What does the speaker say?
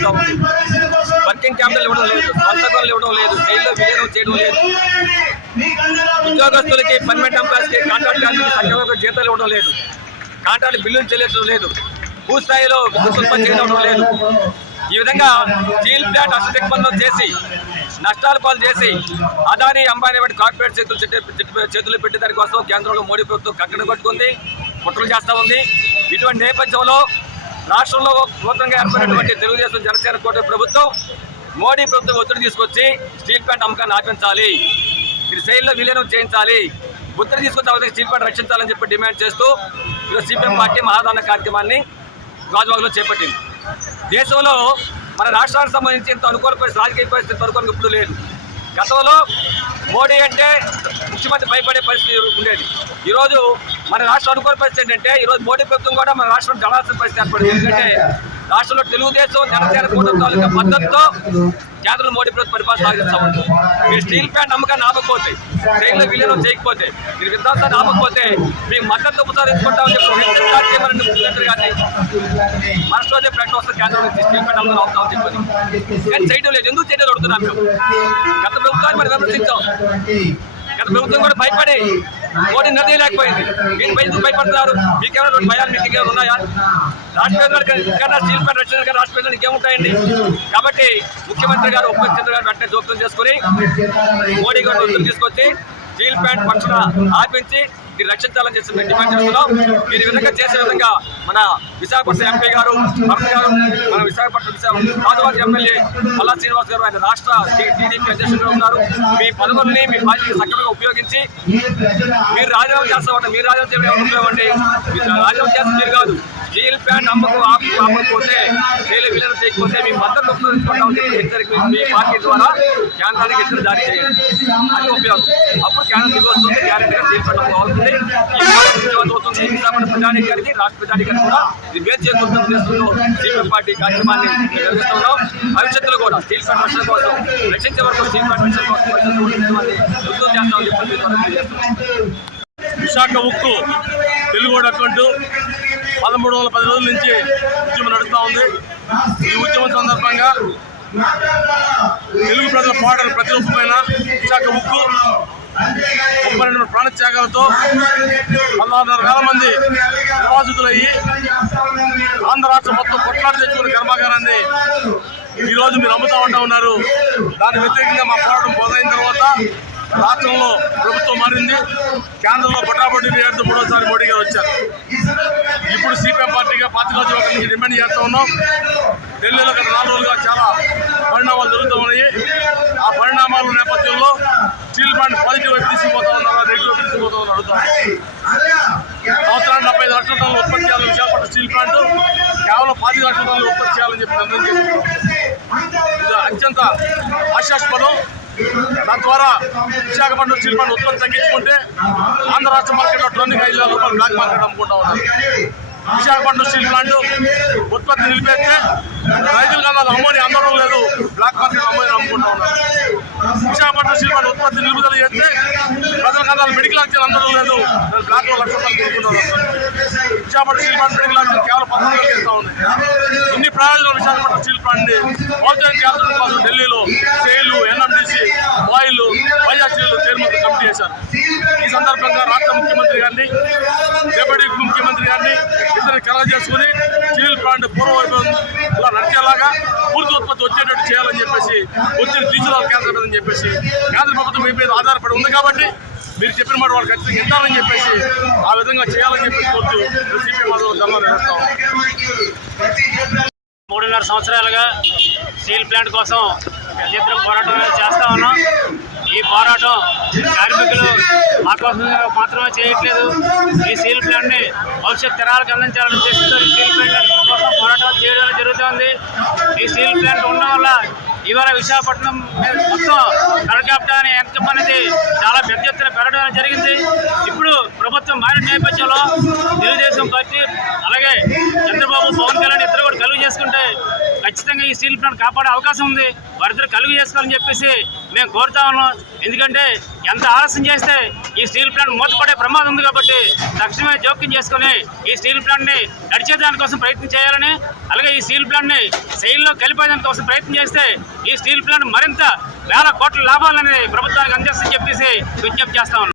జరుగుతూ ఉంది. Working capital ఇవ్వడం లేదు, సంతకాలు ఇవ్వడం లేదు, జైల్లో విలీనం చేయడం లేదు, ఉద్యోగస్తులకి పర్మనెంట్ ఎంప్లాయీస్కి కాంట్రాక్ట్ కార్మికులకి సక్రమంగా జీతాలు ఇవ్వడం లేదు, కాంట్రాక్ట్ బిల్లులు చెల్లించడం లేదు, భూస్థాయిలో విద్యుత్ ఉత్పత్తి చేయడం లేదు. ఈ విధంగా స్టీల్ ప్లాంట్ అష్టదిగ్బంధం చేసి నష్టాలు పాలు చేసి అదానీ అంబానీ వంటి కార్పొరేట్ చేతులు పెట్టే దానికోసం కేంద్రంలో మోడీ ప్రభుత్వం కక్కన కొట్టుకుంది, కుట్రలు చేస్తూ ఉంది. ఇటువంటి నేపథ్యంలో రాష్ట్రంలో నూతనంగా ఏర్పడినటువంటి తెలుగుదేశం జనసేన కూటమి ప్రభుత్వం మోడీ ప్రభుత్వం ఒత్తిడి తీసుకొచ్చి స్టీల్ ప్లాంట్ అమ్మకాన్ని ఆపించాలి, ఇది శైలిలో విలీనం చేయించాలి, ఒత్తిడి తీసుకొచ్చి అవతల స్టీల్ ప్లాంట్ రక్షించాలని చెప్పి డిమాండ్ చేస్తూ ఈరోజు సిపిఎం పార్టీ మహాదాన కార్యక్రమాన్ని గాజువాకలో చేపట్టింది. దేశంలో మన రాష్ట్రానికి సంబంధించి ఇంత అనుకూల పరిస్థితి, రాజకీయ పరిస్థితి అనుకూలంగా ఇప్పుడు లేదు. గతంలో మోడీ అంటే ముఖ్యమంత్రి భయపడే పరిస్థితి ఉండేది. ఈరోజు మన రాష్ట్రం అనుకూల పరిస్థితి ఏంటంటే ఈరోజు మోడీ ప్రభుత్వం కూడా మన రాష్ట్రం జనాల్సిన పరిస్థితి ఏర్పడింది. ఎందుకంటే రాష్ట్రంలో తెలుగుదేశం జనసేన కూటమి తాలూకా మద్దతుతో కేంద్రంలో మోడీ ప్రభుత్వం పరిపాలన సాగిస్తూ ఉంది. మీరు స్టీల్ ప్లాంట్ అమ్మకాన్ని ఆపకపోతే, ట్రైన్లో విలీనం చేయకపోతే, మీరు విధ్వంసాన్ని ఆపకపోతే మీకు మద్దతు ఉపసంహరించుకుంటామని చెప్పి ముఖ్యమంత్రి గారిని మనసులోనే ప్రకటన వస్తుంది కేంద్రం నుంచి స్టీల్ ప్లాంట్ అమ్మకాన్ని ఆపుతామని చెప్పి. కానీ చేయడం లేదు. ఎందుకు చేయడం అడుగుతున్నాం మేము. గత ప్రభుత్వాన్ని మనం విమర్శించాం. గత ప్రభుత్వం కూడా భయపడి మోడీ నిర్ణయం లేకపోయింది. మీరు ఎందుకు భయపడుతున్నారు? మీకేమైనా భయాలు మీకు ఇంకేమైనా ఉన్నాయా? రాష్ట్ర ప్రజలకు ఇంకా స్టీల్ ప్లాంట్ రక్షణ రాష్ట్ర ప్రజలకు ఇంకేముంటాయండి? కాబట్టి ముఖ్యమంత్రి గారు ఉప ముఖ్యమంత్రి గారు వెంటనే జోక్యం చేసుకుని మోడీ గారు ఒత్తిడి తీసుకొచ్చి స్టీల్ ప్లాంట్ పక్షున ఆపించి దీన్ని రక్షించాలని చెప్పి మేము డిమాండ్ చేస్తున్నాం. మీరు ఈ విధంగా చేసే విధంగా మన విశాఖపట్నం ఎంపీ గారు భరత్ గారు, మన విశాఖపట్నం గాజువాక ఎమ్మెల్యే పల్లా శ్రీనివాస్ గారు, ఆయన రాష్ట్ర టీడీపీ అధ్యక్షులుగా ఉన్నారు. మీ పదవుల్ని మీ బాధ్యతలు సక్రమంగా ఉపయోగించి మీరు రాజీనామా చేస్తామంటే మీరు రాజీనామా చేయడం ఉపయోగండి. మీరు రాజీనామా చేస్తే మీరు కాదు, స్టీల్ ప్లాంట్ ఆపకపోతే, జైలు విలీనం చేయకపోతే మీ మద్దతు ఉపయోగించుకుంటామని చెప్పి హెచ్చరిక మీ పార్టీ ద్వారా కేంద్రానికి హెచ్చరిక జారీ చేయండి. అది ఉపయోగం. అప్పుడు కేంద్రం దిగి వస్తుంది, గ్యారెంటీగా స్టీల్ ప్లాంట్ అవుతుంది. అవుతుంది విశాఖపట్నం ప్రజానీకానికి, రాష్ట్ర ప్రజానీకానికి కూడా ఇది మేలు చేకూరుతున్న ఉద్దేశంలో సిపిఎం పార్టీ కార్యక్రమాన్ని నిర్వహిస్తున్నాం. భవిష్యత్తులో కూడా స్టీల్ ప్లాంట్ రక్షణ కోసం, రక్షించే వరకు స్టీల్ ప్లాంట్ రక్షణ కోసం ప్రభుత్వం చేస్తామని చెప్పి విశాఖ ఉక్కు తెలుగువాడు అకౌంట్ 1310 రోజుల నుంచి ఉద్యమం నడుస్తూ ఉంది. ఈ ఉద్యమం సందర్భంగా తెలుగు ప్రజల పోరాటం ప్రతిరూపమైన విశాఖ ఉక్కు 32 ప్రాణత్యాగాలతో 16,000 మంది నిర్వాసితులయ్యి ఆంధ్ర రాష్ట్రం మొత్తం కొట్లాట తెచ్చుకున్న కర్మాగారాన్ని ఈరోజు మీరు అమ్ముతా ఉన్నారు. దాని వ్యతిరేకంగా మా పోరాటం మొదలైన తర్వాత రాష్ట్రంలో ప్రభుత్వం మారింది. కేంద్రంలో పటాపటి ఏడుతూ 3వ మోడీ గారు వచ్చారు. ఇప్పుడు సిపిఎం పార్టీగా 25 రోజుల నుంచి డిమాండ్ చేస్తూ ఉన్నాం. ఢిల్లీలో గత 4 రోజులుగా చాలా పరిణామాలు జరుగుతూ ఉన్నాయి. ఆ పరిణామాల నేపథ్యంలో స్టీల్ ప్లాంట్ పాజిటివ్ వైపు తీసుకుపోతా ఉన్నారు, నెగిటివ్ వైపు తీసుకుపోతా ఉన్నారు అడుగుతాం. సంవత్సరానికి 75 లక్షల టన్నులు ఉత్పత్తి చేయాలని విశాఖపట్నం స్టీల్ ప్లాంట్ కేవలం 25 లక్షల టన్నులు ఉత్పత్తి చేయాలని చెప్పి నిర్ణయం చేసుకుంటాం. ఇది అత్యంత ఆశాస్పదం. దాని ద్వారా విశాఖపట్నం స్టీల్ ప్లాంట్ ఉత్పత్తి తగ్గించుకుంటే ఆంధ్ర రాష్ట్ర మార్కెట్లో టన్నుకి 5,000 రూపాయలు బ్లాక్ మార్కెట్ అమ్ముకుంటా ఉన్నారు. విశాఖపట్నం స్టీల్ ప్లాంట్ ఉత్పత్తి నిలిపేస్తే రైతుల కన్నా అమ్మని అందడం లేదు, బ్లాక్ మార్కెట్ అమ్మని అమ్ముకుంటా ఉన్నారు. విశాఖపట్నం స్టీల్ ప్లాంట్ ఉత్పత్తి నిలుపుదల చేస్తే ప్రజల కన్నా మెడికల్ ఆక్సిజన్ అందడం లేదు, బ్లాక్లో 1,00,000 రూపాయలు కొనుక్కుంటున్నారు. Visakhapatnam steel plant medical oxygen కేవలం 14 చేస్తూ ఉంది. ఇన్ని ప్రయోజనాలు విశాఖపట్నం స్టీల్ ప్లాంట్ ని ప్రోత్సహించడం కోసం ఢిల్లీలో సేలు, NMDC, oil, Vizag steel chairman committee చేశారు. ఈ సందర్భంగా రాష్ట్ర ముఖ్యమంత్రి గారిని, డిప్యూటీ ముఖ్యమంత్రి గారిని ఇద్దరిని కలగ చేసుకుని స్టీల్ ప్లాంట్ పూర్వవైభవంగా నడిచేలాగా పూర్తి ఉత్పత్తి వచ్చేటట్టు చేయాలని చెప్పేసి ఒత్తిడి తీసుకురావాలి కేంద్ర అని చెప్పేసి, కేంద్ర ప్రభుత్వం మీ మీద ఆధారపడి ఉంది కాబట్టి మీరు చెప్పిన మాట వాళ్ళు ఖచ్చితంగా ఇద్దామని చెప్పేసి ఆ విధంగా చేయాలని చెప్పేసి కోరుతూ సిపిఎం ధర్నా నిర్వహిస్తాం. 3.5 సంవత్సరాలుగా స్టీల్ ప్లాంట్ కోసం పెద్ద ఎత్తున పోరాటం చేస్తూ ఉన్నాం. ఈ పోరాటం కార్మికులు మా కోసం మాత్రమే చేయట్లేదు, ఈ స్టీల్ ప్లాంట్ని భవిష్యత్ తరాలకు అందించాలని ఉద్దేశంతో ఈ స్టీల్ ప్లాంట్ కోసం పోరాటం చేయడం జరుగుతుంది. ఈ స్టీల్ ప్లాంట్ ఉండడం వల్ల ఇవాళ విశాఖపట్నం మొత్తం కడకాపటాన్ని ఎంకం అనేది చాలా పెద్ద ఎత్తున పెరగడం జరిగింది. ఇప్పుడు ప్రభుత్వం మారిన నేపథ్యంలో తెలుగుదేశం పార్టీ అలాగే చంద్రబాబు, పవన్ కళ్యాణ్ ఇద్దరు కూడా కలుగు చేసుకుంటే ఖచ్చితంగా ఈ స్టీల్ ప్లాంట్ కాపాడే అవకాశం ఉంది. వారిద్దరు కలుగు చేసుకోవాలని చెప్పేసి మేము కోరుతా ఉన్నాం. ఎందుకంటే ఎంత ఆలస్యం చేస్తే ఈ స్టీల్ ప్లాంట్ మూతపడే ప్రమాదం ఉంది కాబట్టి తక్షణమే జోక్యం చేసుకుని ఈ స్టీల్ ప్లాంట్ని నడిచేదానికోసం ప్రయత్నం చేయాలని, అలాగే ఈ స్టీల్ ప్లాంట్ని సెయిల్లో కలిపేదాని కోసం ప్రయత్నం చేస్తే ఈ స్టీల్ ప్లాంట్ మరింత వేల కోట్ల లాభాలని ప్రభుత్వానికి అందిస్తుందని చెప్పేసి విజ్ఞప్తి చేస్తా ఉన్నాం.